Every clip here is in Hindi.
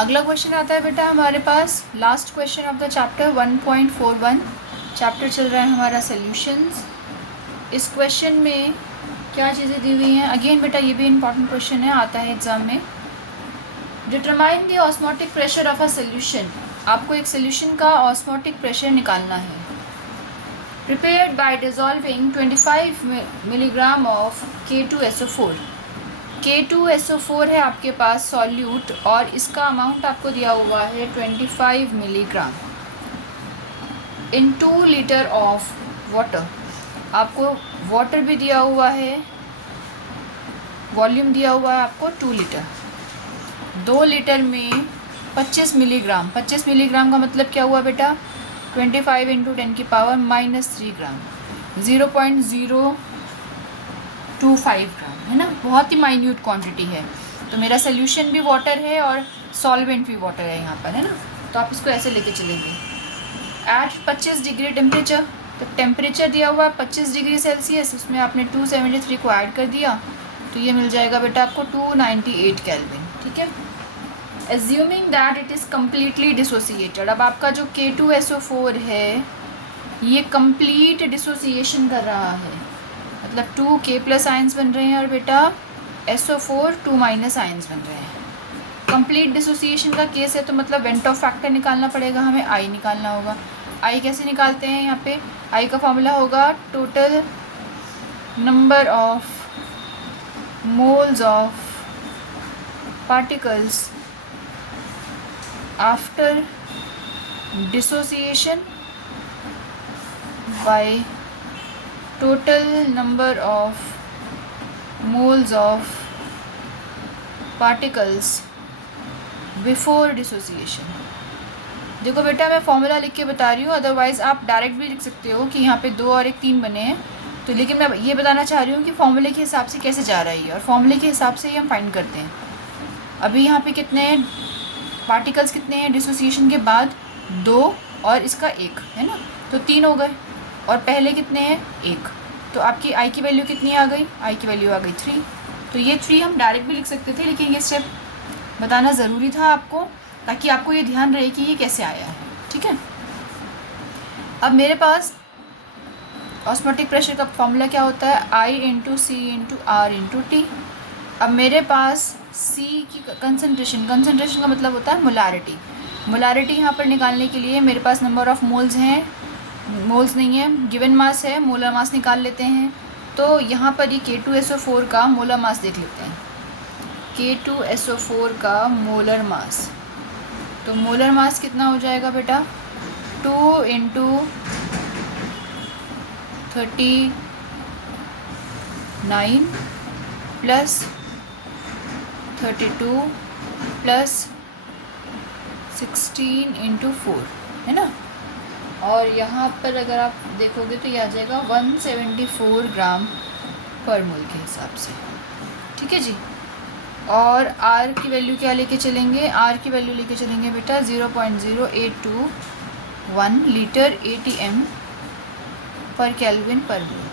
अगला क्वेश्चन आता है बेटा हमारे पास, last question of the chapter 1.41। Chapter चल रहा है हमारा सॉल्यूशंस। इस क्वेश्चन में क्या चीज़ें दी हुई हैं? अगेन बेटा ये भी इंपॉर्टेंट क्वेश्चन है, आता है एग्जाम में। Determine the osmotic pressure of a solution. आपको एक सोल्यूशन का ऑस्मोटिक प्रेशर निकालना है। Prepared by dissolving 25 milligram of K2SO4। K2SO4 है आपके पास सॉल्यूट, और इसका अमाउंट आपको दिया हुआ है 25 milligram in 2 litre of water. आपको वाटर भी दिया हुआ है, वॉल्यूम दिया हुआ है आपको 2 लीटर। 2 लीटर में 25 मिलीग्राम, 25 मिलीग्राम का मतलब क्या हुआ बेटा? 25 इंटू 10 की पावर -3 ग्राम, 0.025 ग्राम, है ना। बहुत ही माइन्यूट क्वांटिटी है। तो मेरा सोल्यूशन भी वाटर है और सॉल्वेंट भी वाटर है यहाँ पर, है ना। तो आप इसको ऐसे लेके चलेंगे। एट 25 डिग्री टेम्परेचर, तो टेम्परेचर दिया हुआ है 25 डिग्री सेल्सियस, उसमें आपने 273 को ऐड कर दिया, तो ये मिल जाएगा बेटा आपको 298 केल्विन। ठीक है। Assuming that it is completely dissociated. अब आपका जो K2SO4 है ये कंप्लीट डिसोसिएशन कर रहा है, मतलब 2 K+ आयंस बन रहे हैं और बेटा SO4 2- आयंस बन रहे हैं। कंप्लीट डिसोसिएशन का केस है, तो मतलब वेंट ऑफ फैक्टर निकालना पड़ेगा हमें, I निकालना होगा। I कैसे निकालते हैं? यहाँ पे I का फॉर्मूला होगा total number of moles of particles after dissociation by total number of moles of particles before dissociation. देखो बेटा मैं फॉर्मूला लिख के बता रही हूँ, अदरवाइज़ आप डायरेक्ट भी लिख सकते हो कि यहाँ पे 2 और 1 3 बने हैं, तो लेकिन मैं ये बताना चाह रही हूँ कि फॉर्मूले के हिसाब से कैसे जा रही है, और फॉर्मूले के हिसाब से ही हम फाइंड करते हैं। अभी यहाँ पे कितने पार्टिकल्स कितने हैं डिसोसिएशन के बाद? 2 और इसका 1, है ना, तो 3 हो गए। और पहले कितने हैं? 1। तो आपकी I की वैल्यू कितनी आ गई? I की वैल्यू आ गई 3। तो ये 3 हम डायरेक्ट भी लिख सकते थे, लेकिन ये स्टेप बताना ज़रूरी था आपको, ताकि आपको ये ध्यान रहे कि ये कैसे आया है। ठीक है। अब मेरे पास ऑस्मोटिक प्रेशर का फॉर्मूला क्या होता है? I into C into R into T। अब मेरे पास C की कंसनट्रेशन का मतलब होता है मोलारिटी। मोलारिटी यहाँ पर निकालने के लिए मेरे पास नंबर ऑफ़ मोल्स हैं, मोल्स नहीं है, गिवन मास है, मोलर मास निकाल लेते हैं। तो यहाँ पर ये K2SO4 का मोलर मास देख लेते हैं। K2SO4 का मोलर मास, तो मोलर मास कितना हो जाएगा बेटा? 2 इंटू 39 प्लस 32 प्लस 16 इंटू 4, है ना। और यहाँ पर अगर आप देखोगे तो ये आ जाएगा 174 ग्राम पर मोल के हिसाब से। ठीक है जी। और R की वैल्यू क्या लेके चलेंगे? R की वैल्यू लेके चलेंगे बेटा 0.0821 लीटर ATM पर केल्विन पर मोल।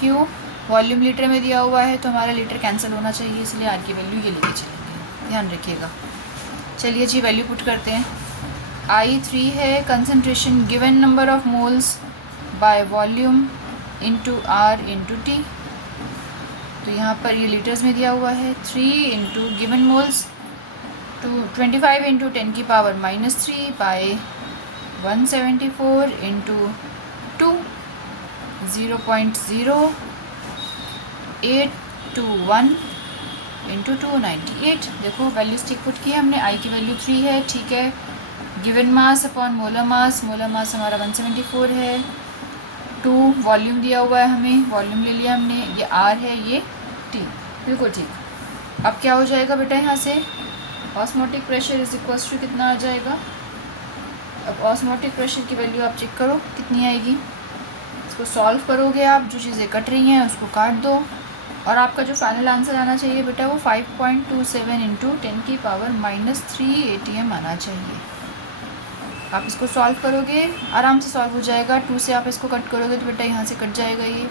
क्यों? वॉल्यूम लीटर में दिया हुआ है, तो हमारा लीटर कैंसिल होना चाहिए, इसलिए R की वैल्यू ये लेके चलेंगे, ध्यान रखिएगा। चलिए जी वैल्यू पुट करते हैं। I 3 है, concentration given number of moles by volume into R into T। तो यहाँ पर ये लीटर्स में दिया हुआ है। 3 इंटू गिवन मोल्स 25 इंटू 10 की पावर -3 बाय 174 इंटू 2, 0.0821 इंटू 298। देखो वैल्यूज ठीक पुट की है हमने। I की वैल्यू 3 है, ठीक है। Given mass upon molar mass हमारा 174 है। 2 वॉल्यूम दिया हुआ है हमें, वॉल्यूम ले लिया हमने, ये R है, ये T, बिल्कुल ठीक। अब क्या हो जाएगा बेटा यहाँ से? Osmotic pressure is equals to कितना आ जाएगा? अब ऑस्मोटिक प्रेशर की वैल्यू आप चेक करो कितनी आएगी। इसको सॉल्व करोगे आप, जो चीज़ें कट रही हैं उसको काट दो, और आपका जो फाइनल आंसर आना चाहिए बेटा वो 5.27 इंटू 10 की पावर -3 ATM आना चाहिए। आप इसको सॉल्व करोगे, आराम से सॉल्व हो जाएगा। 2 से आप इसको कट करोगे तो बेटा यहाँ से कट जाएगा ये,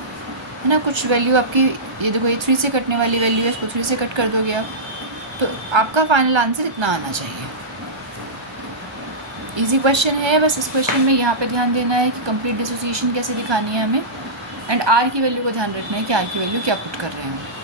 है ना। कुछ वैल्यू आपकी, ये देखो ये 3 से कटने वाली वैल्यू है, इसको 3 से कट कर दोगे आप, तो आपका फाइनल आंसर इतना आना चाहिए। इजी क्वेश्चन है, बस इस क्वेश्चन में यहाँ पे ध्यान देना है कि कंप्लीट डिसोसिएशन कैसे दिखानी है हमें, एंड आर की वैल्यू को ध्यान रखना है कि आर की वैल्यू क्या पुट कर रहे हैं।